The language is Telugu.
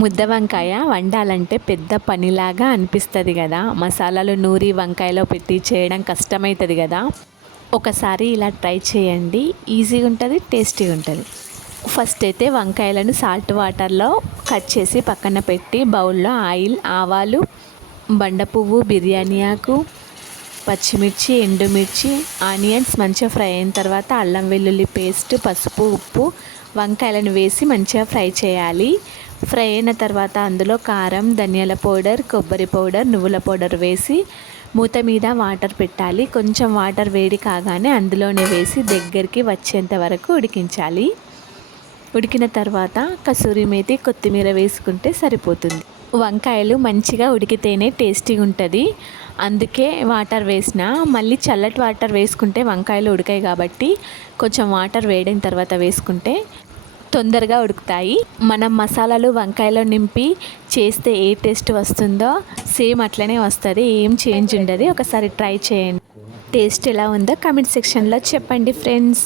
ముద్ద వంకాయ వండాలంటే పెద్ద పనిలాగా అనిపిస్తుంది కదా. మసాలాలు నూరి వంకాయలో పెట్టి చేయడం కష్టమవుతుంది కదా. ఒకసారి ఇలా ట్రై చేయండి, ఈజీగా ఉంటుంది, టేస్టీగా ఉంటుంది. ఫస్ట్ అయితే వంకాయలను సాల్ట్ వాటర్లో కట్ చేసి పక్కన పెట్టి బౌల్లో ఆయిల్, ఆవాలు, బండ పువ్వు, బిర్యానీ ఆకు, పచ్చిమిర్చి, ఎండుమిర్చి, ఆనియన్స్ మంచిగా ఫ్రై అయిన తర్వాత అల్లం వెల్లుల్లి పేస్ట్, పసుపు, ఉప్పు, వంకాయలను వేసి మంచిగా ఫ్రై చేయాలి. ఫ్రై అయిన తర్వాత అందులో కారం, ధనియాల పౌడర్, కొబ్బరి పౌడర్, నువ్వుల పౌడర్ వేసి మూత మీద వాటర్ పెట్టాలి. కొంచెం వాటర్ వేడి కాగానే అందులోనే వేసి దగ్గరికి వచ్చేంత వరకు ఉడికించాలి. ఉడికిన తర్వాత కసూరి మేతి, కొత్తిమీర వేసుకుంటే సరిపోతుంది. వంకాయలు మంచిగా ఉడికితేనే టేస్టీగా ఉంటుంది, అందుకే వాటర్ వేసిన. మళ్ళీ చల్లటి వాటర్ వేసుకుంటే వంకాయలు ఉడికాయి కాబట్టి కొంచెం వాటర్ వేడిన తర్వాత వేసుకుంటే తొందరగా ఉడుకుతాయి. మనం మసాలాలు వంకాయలో నింపి చేస్తే ఏ టేస్ట్ వస్తుందో సేమ్ అట్లనే వస్తుంది, ఏం చేంజ్ ఉండదు. ఒకసారి ట్రై చేయండి. టేస్ట్ ఎలా ఉందో కామెంట్ సెక్షన్లో చెప్పండి ఫ్రెండ్స్.